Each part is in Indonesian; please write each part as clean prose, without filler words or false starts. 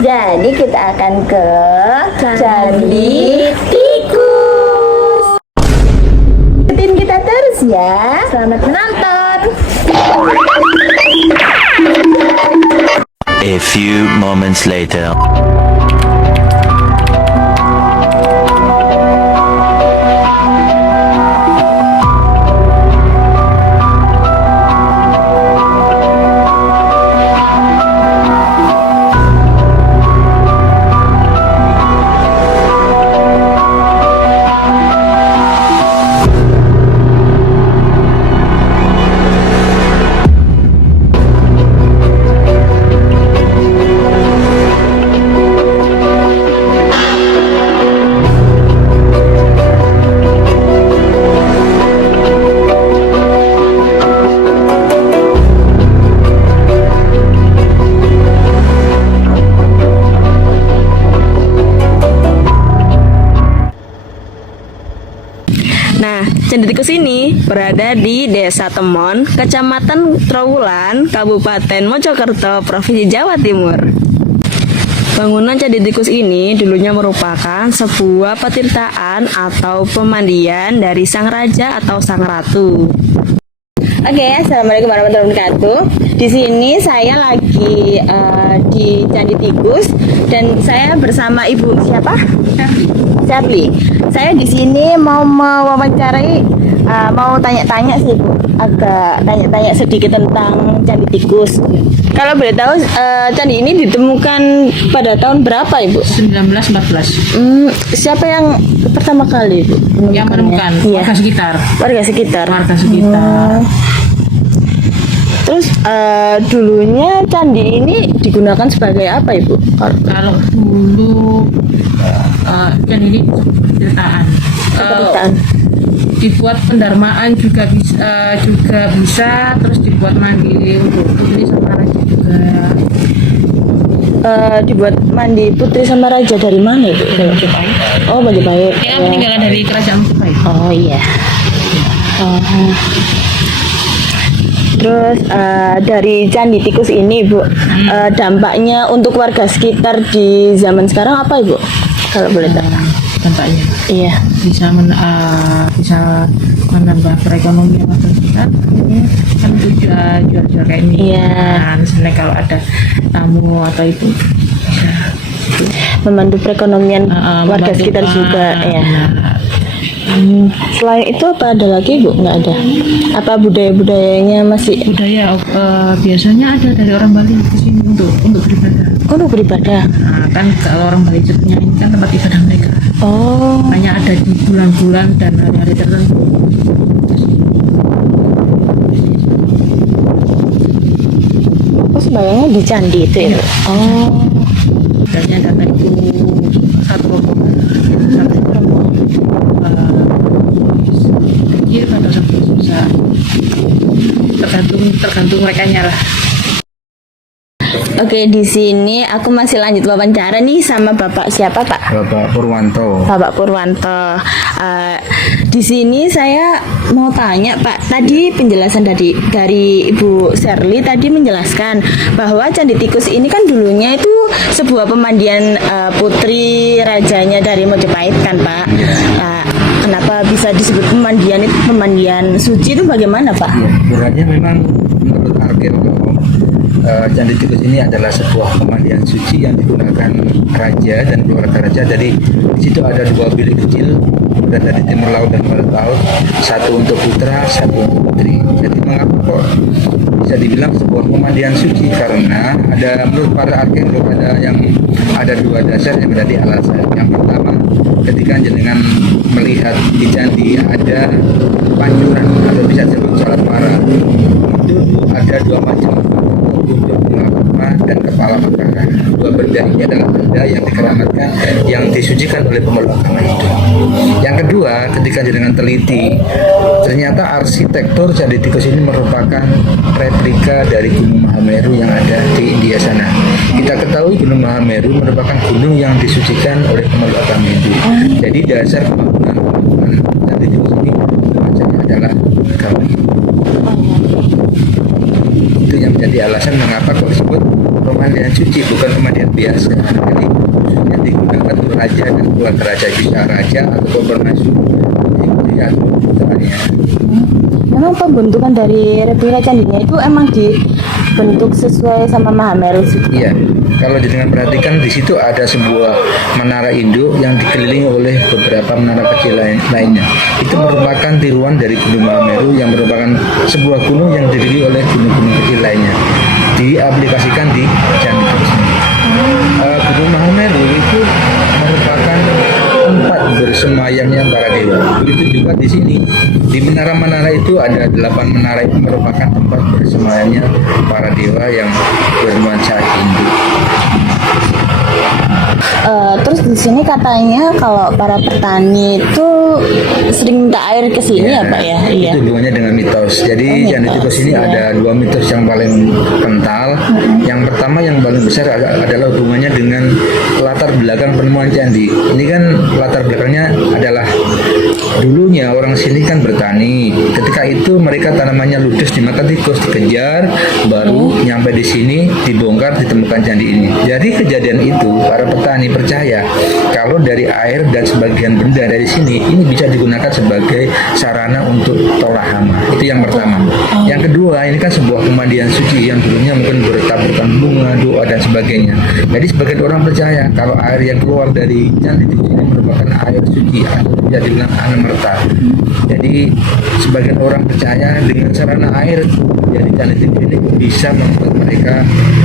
Jadi kita akan ke Candi Tikus. Ikutin kita terus ya. Selamat menonton. A few moments later. Nah, Candi Tikus ini berada di Desa Temon, Kecamatan Trowulan, Kabupaten Mojokerto, Provinsi Jawa Timur. Bangunan Candi Tikus ini dulunya merupakan sebuah petirtaan atau pemandian dari sang raja atau sang ratu. Oke, assalamualaikum warahmatullahi wabarakatuh. Di sini saya lagi di Candi Tikus dan saya bersama Ibu siapa? Charlie. Saya di sini mau mewawancarai, mau tanya-tanya sih Bu, agak tanya-tanya sedikit tentang Candi Tikus. Kalau boleh tahu, candi ini ditemukan pada tahun berapa Ibu? 1914. Siapa yang pertama kali Bu Yang menemukan? Iya. Warga sekitar. Warga sekitar. Warga sekitar. Terus dulunya candi ini digunakan sebagai apa Ibu? Kalau dulu kan ini petirtaan. Petirtaan. Dibuat pendarmaan juga bisa, terus dibuat mandi untuk putri sama raja juga. Dibuat mandi putri sama raja dari mana Ibu? Oh, Majapahit. Ya, meninggalkan dari kerajaan Majapahit. Oh iya. Terus dari Candi Tikus ini Bu, dampaknya untuk warga sekitar di zaman sekarang apa Ibu? Kalau boleh tahu. Dampaknya Iya. bisa menambah perekonomian warga sekitar. Kan juga jual-jual kayak ini. Iya. Nah, misalnya kalau ada tamu atau itu bisa Membantu perekonomian warga sekitar juga ya. Selain itu apa ada lagi Bu? Nggak ada. Apa budaya-budayanya masih? budaya biasanya ada dari orang Bali ke sini untuk beribadah. Oh, untuk beribadah. Nah, kan kalau orang Bali sebutnya ini kan tempat ibadah mereka. Oh. Hanya ada di bulan-bulan dan hari-hari tertentu. Oh, sembayangnya di candi itu ya Bu? Oh. Biasanya data itu satu rombongan kecil atau satu besar, tergantung mereka lah. Oke, di sini aku masih lanjut wawancara nih sama Bapak siapa Pak? Bapak Purwanto. Bapak Purwanto. Di sini saya mau tanya Pak, tadi penjelasan dari Ibu Shirley tadi menjelaskan bahwa Candi Tikus ini kan dulunya itu sebuah pemandian putri rajanya dari Majapahit kan Pak. Kenapa bisa disebut pemandian itu pemandian suci itu bagaimana Pak? Ya, sebenarnya memang menurut arkeolog Candi Tikus ini adalah sebuah pemandian suci yang digunakan raja dan keluarga raja. Jadi di situ ada dua bilik kecil dan dari timur laut dan barat laut, satu untuk putra, satu untuk putri. Jadi mengapa kok bisa dibilang sebuah pemandian suci? Karena ada menurut para arkeolog ada dua dasar yang menjadi alasan. Yang pertama ketika jenengan melihat di candi ada pancuran atau bisa disebut salat para, itu ada dua macam, kuncup bunga palma dan kepala makara. Dua benda ini adalah benda yang dikeramatkan, yang disucikan oleh pemeluk agama itu. Yang kedua, ketika jenengan teliti, ternyata arsitektur Candi Tikus ini merupakan replika dari Gunung Mahameru yang ada di India sana. Kita ketahui Gunung Mahameru merupakan gunung yang disucikan oleh pemeluk agama itu. Jadi dasar pembangunan Candi Tikus ini macamnya adalah agama itu. Itu yang menjadi alasan mengapa kok disebut pemandian suci, bukan pemandian biasa. Jadi khususnya digunakan untuk raja dan keluarga raja, bisa raja atau bermaksud ya putranya. Memang pembentukan dari replika candinya itu emang dibentuk sesuai sama Mahameru sih. Iya, kalau jenengan perhatikan di situ ada sebuah menara induk yang dikelilingi oleh beberapa menara kecil lainnya. Itu merupakan tiruan dari Gunung Mahameru yang merupakan sebuah gunung yang didirikan oleh gunung-gunung kecil lainnya. Diaplikasikan di Candi Tikus ini. Gunung Mahameru itu merupakan tempat bersemayamnya para dewa. Begitu juga di sini, di menara-menara itu ada 8 menara, itu merupakan tempat bersemayamnya para dewa yang bernuansa Hindu. Terus di sini katanya kalau para petani itu sering minta air ke sini ya Pak ya? Iya. Itu hubungannya dengan mitos. Jadi Candi Tikus ini ada dua mitos yang paling kental. Yang pertama yang paling besar adalah hubungannya dengan latar belakang penemuan candi. Ini kan latar belakangnya adalah dulunya orang sini kan bertani. Ketika itu mereka tanamannya ludes dimakan tikus, dikejar, baru nyampe di sini dibongkar ditemukan candi ini. Jadi kejadian itu para petani percaya kalau dari air dan sebagian benda dari sini ini bisa digunakan sebagai sarana untuk tolak hama. Itu yang pertama. Yang kedua, ini kan sebuah pemandian suci yang dulunya mungkin bertaburkan bunga, doa dan sebagainya. Jadi sebagian orang percaya kalau air yang keluar dari Candi Tikus ini merupakan air suci atau bisa dibilang anemerta. Jadi sebagian orang percaya dengan sarana air dari Candi Tikus ini bisa membuat mereka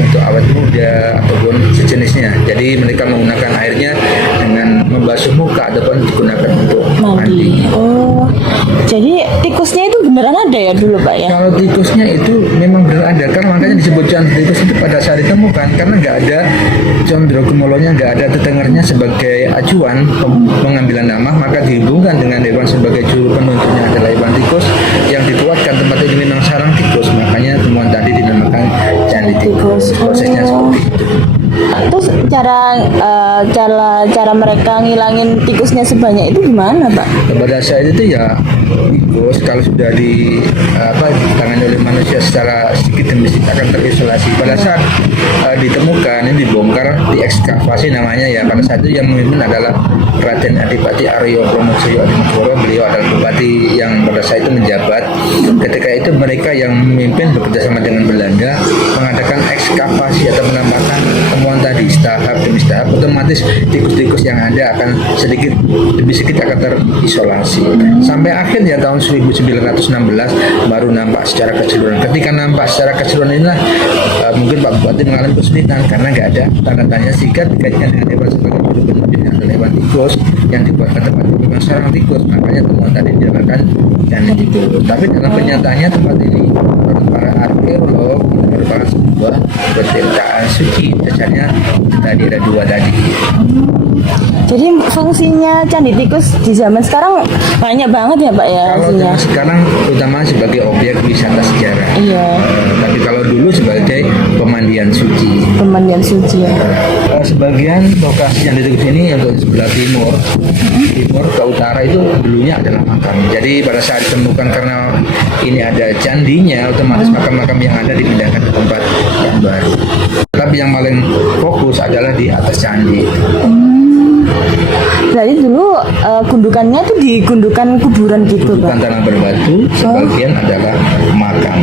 untuk awet muda ataupun sejenisnya. Jadi mereka menggunakan airnya dengan membasuh muka ataupun digunakan untuk mandi. Oh, jadi tikusnya itu beneran ada ya dulu Pak ya? Kalau tikusnya itu memang benar ada, kan makanya disebut Candi Tikus itu pada saat ditemukan karena nggak ada Condrogemolonya, nggak ada tetengernya sebagai acuan pengambilan nama, maka dihubungkan dengan hewan sebagai juru penunjuknya adalah hewan tikus yang dikuatkan tempat ini memang sarang tikus, makanya temuan tadi dinamakan Candi Tikus. Prosesnya seperti itu. Terus cara mereka ngilangin tikusnya sebanyak itu gimana Pak? Pada saat itu ya tikus kalau sudah ditangani oleh manusia secara sedikit demi sedikit akan terisolasi. Pada saat ditemukan ini dibongkar, diekskavasi namanya ya. Pada saat itu yang memimpin adalah Raden Adipati Aryo Promosoyo Adinegoro. Beliau adalah bupati yang pada saat itu menjabat. Ketika itu mereka yang memimpin bekerjasama dengan Belanda mengadakan ekskavasi atau menambahkan temuan tadi tahap demi tahap, otomatis tikus-tikus yang ada akan sedikit demi sedikit akan terisolasi sampai akhirnya tahun 1916 baru nampak secara keseluruhan. Ketika nampak secara keseluruhan inilah mungkin Pak Bupati mengalami kesulitan karena nggak ada tanda tanya, sehingga dikaitkan dengan hewan sebagai juru penunjuknya adalah hewan tikus yang dibuat ke tempat memang sarang tikus, makanya temuan tadi dinamakan Candi Tikus. Tapi dalam kenyataannya tempat ini menurut para arkeolog ini merupakan sebuah pertirtaan suci. Dasarnya tadi ada dua tadi. Jadi fungsinya Candi Tikus di zaman sekarang banyak banget ya Pak ya? Kalau fungsinya? zaman sekarang terutama sebagai objek wisata sejarah. Iya. Tapi kalau dulu sebagai pemandian suci. Pemandian suci ya. Sebagian lokasi yang di Tikus ini untuk sebelah timur ke utara itu dulunya adalah makam. Jadi pada saat ditemukan karena ini ada candinya, otomatis makam-makam yang ada dipindahkan ke tempat yang baru. Tapi yang paling fokus adalah di atas candi. Berarti dulu gundukannya tuh di gundukan kuburan gitu Bukan Pak? tanah berbatu, sebagian adalah makam.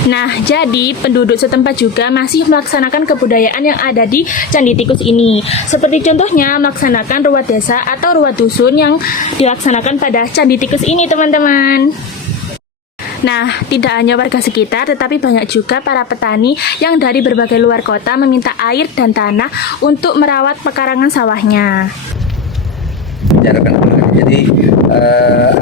Nah, jadi penduduk setempat juga masih melaksanakan kebudayaan yang ada di Candi Tikus ini. Seperti contohnya melaksanakan ruat desa atau ruat dusun yang dilaksanakan pada Candi Tikus ini, teman-teman. Nah, tidak hanya warga sekitar, tetapi banyak juga para petani yang dari berbagai luar kota meminta air dan tanah untuk merawat pekarangan sawahnya. Bicarakan jadi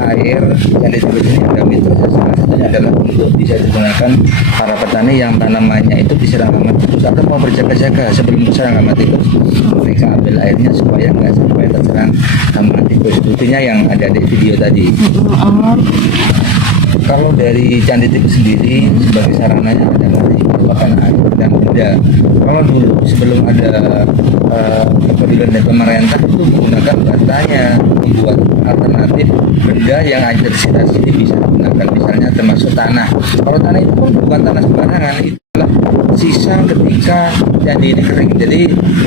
air yang disebut ini ada mitosnya, salah satunya adalah untuk bisa digunakan para petani yang tanamannya itu diserang hama tikus atau mau berjaga-jaga sebelum diserang hama tikus, mereka ambil airnya supaya nggak sampai terserang hama tikus. Buktinya yang ada di video tadi. Kalau dari candi tikus sendiri sebagai sarananya adalah merupakan air dan benda. Kalau dulu sebelum ada kepedulian dari pemerintah itu menggunakan batanya, membuat alternatif benda yang ada di sekitar sini bisa digunakan, misalnya termasuk tanah. Kalau tanah itu pun bukan tanah sembarangan, itu adalah sisa ketika candi ini kering. Jadi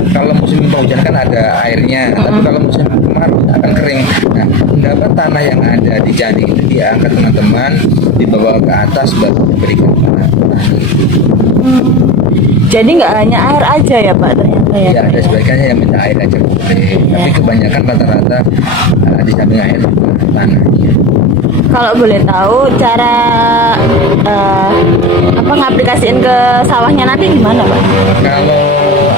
kalau musim penghujan kan ada airnya, tapi kalau musim kemarau akan kering. Nah, endapan tanah yang ada di candi itu diangkat teman-teman, dibawa ke atas baru diberikan kepada petani. Jadi nggak hanya air aja ya Pak ternyata ya? Ya, ada sebaiknya yang minta air aja boleh, tapi kebanyakan rata-rata di samping air juga tanahnya. Kalau boleh tahu cara ngaplikasiin ke sawahnya nanti gimana Pak? Kalau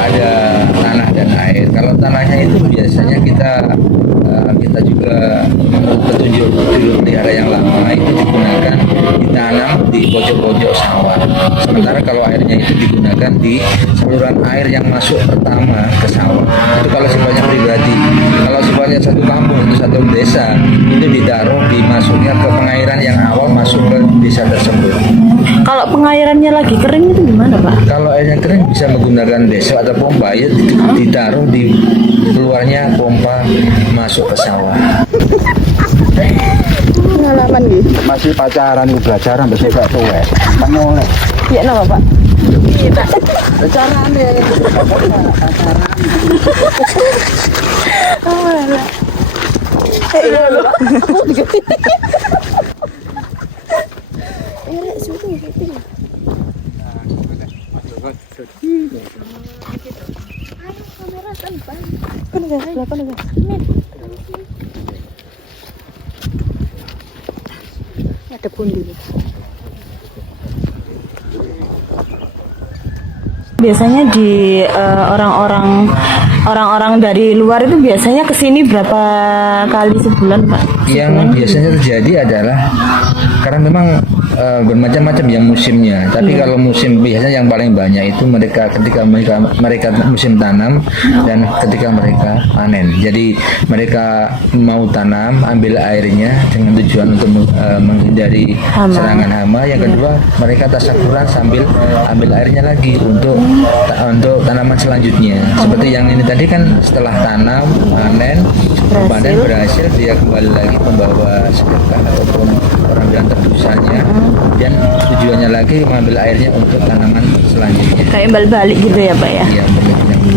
ada tanah dan air, kalau tanahnya itu biasanya kita juga menurut petunjuk pelihara yang lama itu digunakan ditanam di pojok-pojok sawah. Sementara kalau airnya itu digunakan di saluran air yang masuk pertama ke sawah. Itu kalau sifatnya pribadi. Kalau sifatnya satu kampung atau satu desa itu ditaruh dimasuknya ke pengairan yang awal masuk ke desa tersebut. Kalau pengairannya lagi kering itu gimana Pak? Kalau airnya kering bisa menggunakan desok atau pompa, ya ditaruh di keluarnya pompa masuk ke sawah. Pengalaman gitu. Masih pacaran itu belajar sampai suka tuwe. Pengoleh. Iya nama Pak? Pacaran ya. Ada pundi. Biasanya di orang-orang dari luar itu biasanya kesini berapa kali sebulan Pak? Yang biasanya terjadi adalah karena memang bermacam-macam yang musimnya. Tapi kalau musim biasanya yang paling banyak itu mereka ketika mereka musim tanam dan ketika mereka panen. Jadi mereka mau tanam, ambil airnya dengan tujuan untuk menghindari serangan hama. Yang kedua mereka tasakuran sambil ambil airnya lagi untuk tanaman selanjutnya. Seperti yang ini tadi kan setelah tanam, panen berhasil dia kembali lagi membawa sedekah ataupun orang bilang terbusanya dan tujuannya lagi mengambil airnya untuk tanaman selanjutnya. Kayak imbal balik gitu ya Pak ya? Iya, benar betul.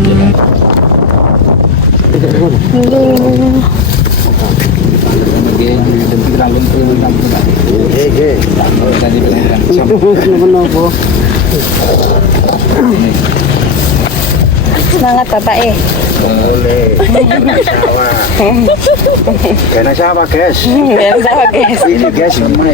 Semangat Bapak Boleh. Kena siapa guys? Biasa guys. Ini guys semua.